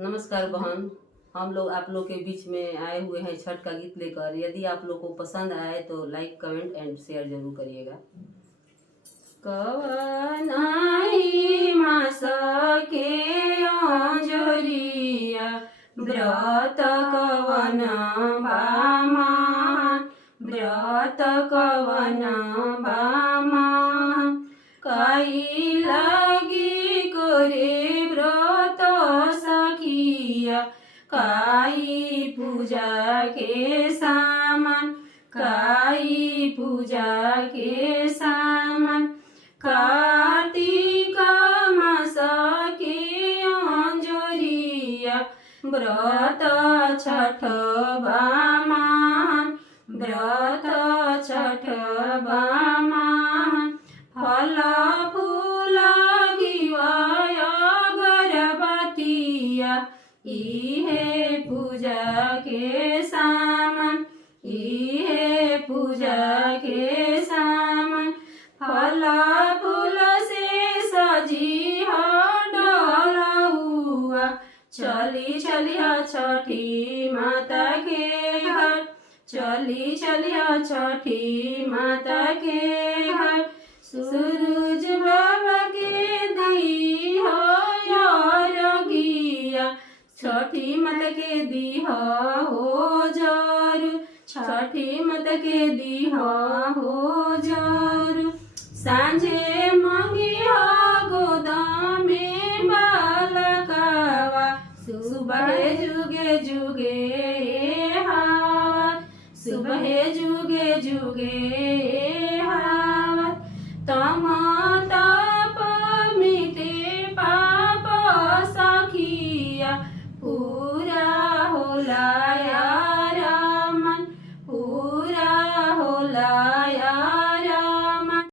नमस्कार बहन। हम लोग आप लोग के बीच में आए हुए हैं छठ का गीत लेकर। यदि आप लोग को पसंद आए तो लाइक, कमेंट एंड शेयर जरूर करिएगा। कवनाई मास के अंजोरिया व्रत कवन बामा, व्रत कवन बामा काई लगी करे व्रत सखिया, काई पूजा के सामान, काई पूजा के सामान। कार्तिक मास के अंजोरिया व्रत छठ बामान, व्रत छठ बामान। फल फूल घिवाय अगरबत्तिया इहे पूजा के सामान, इहे पूजा के सामान। फल फूल से सजी डलहुआ, चली चलिया छठी माता के घर, चली चलिया छठी माता के घर। सूरज बाबा के दी हो रगिया, छठी माता के दी हो जरू, छठी माता के दी हो जरू। सांझे मंगी हो गोदाम में बालकावा, सुबह जुगे जुगे हाथ, सुबह जुगे जुगे हाथ। तम तप मिटे पाप सखिया, पूरा होला यार मन, पूरा होला